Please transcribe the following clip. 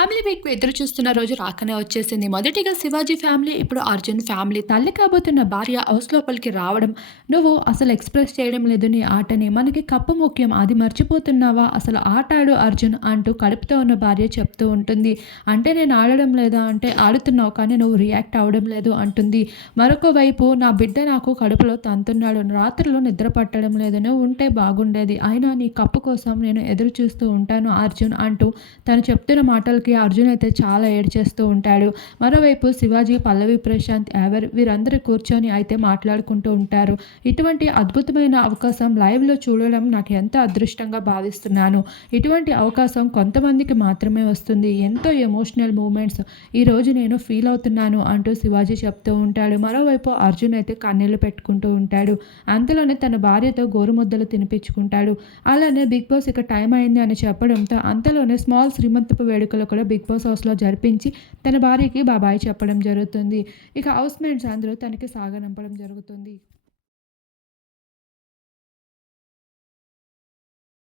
Family week ఎదురు చూస్తున్న రోజు రాకనే వచ్చేసింది. మొదటిగా శివాజీ ఫ్యామిలీ ఇప్పుడు అర్జున్ ఫ్యామిలీ. తల్లి కాబోతున్న భార్య హౌస్ లోపలికి రావడం నువ్వు అసలు ఎక్స్ప్రెస్ చేయడం లేదు నీ ఆటని. మనకి కప్పు ముఖ్యం అది మర్చిపోతున్నావా? అసలు ఆట ఆడు అర్జున్ అంటూ కడుపుతో ఉన్న భార్య చెప్తూ ఉంటుంది. అంటే నేను ఆడడం లేదా అంటే ఆడుతున్నావు కానీ నువ్వు రియాక్ట్ అవ్వడం లేదు అంటుంది. మరొక వైపు నా బిడ్డ నాకు కడుపులో తంతున్నాడు. రాత్రిలో నిద్ర పట్టడం లేదు నువ్వు ఉంటే బాగుండేది. అయినా నీ కప్పు కోసం నేను ఎదురు చూస్తూ ఉంటాను అర్జున్ అంటూ తను చెప్తున్న మాటలకి అర్జున్ అయితే చాలా ఏడ్చేస్తూ ఉంటాడు. మరోవైపు శివాజీ పల్లవి ప్రశాంత్ ఎవరు? వీరందరూ కూర్చొని అయితే మాట్లాడుకుంటూ ఉంటారు. ఇటువంటి అద్భుతమైన అవకాశం లైవ్లో చూడడం నాకు ఎంత అదృష్టంగా భావిస్తున్నాను. ఇటువంటి అవకాశం కొంతమందికి మాత్రమే వస్తుంది. ఎంతో ఎమోషనల్ మూమెంట్స్ ఈరోజు నేను ఫీల్ అవుతున్నాను అంటూ శివాజీ చెప్తూ ఉంటాడు. మరోవైపు అర్జున్ అయితే కన్నీళ్ళు పెట్టుకుంటూ ఉంటాడు. అంతలోనే తన భార్యతో గోరుముద్దలు తినిపించుకుంటాడు. అలానే బిగ్ బాస్ ఇక టైం అయింది అని చెప్పడంతో అంతలోనే స్మాల్ శ్రీమంతపు వేడుకలు కూడా బిగ్ బాస్ హౌస్లో జరిపించి తన భార్యకి బాబాయ్ చెప్పడం జరుగుతుంది. ఇక హౌస్ మేట్స్ అందరూ తనకి సాగనంపడం జరుగుతుంది.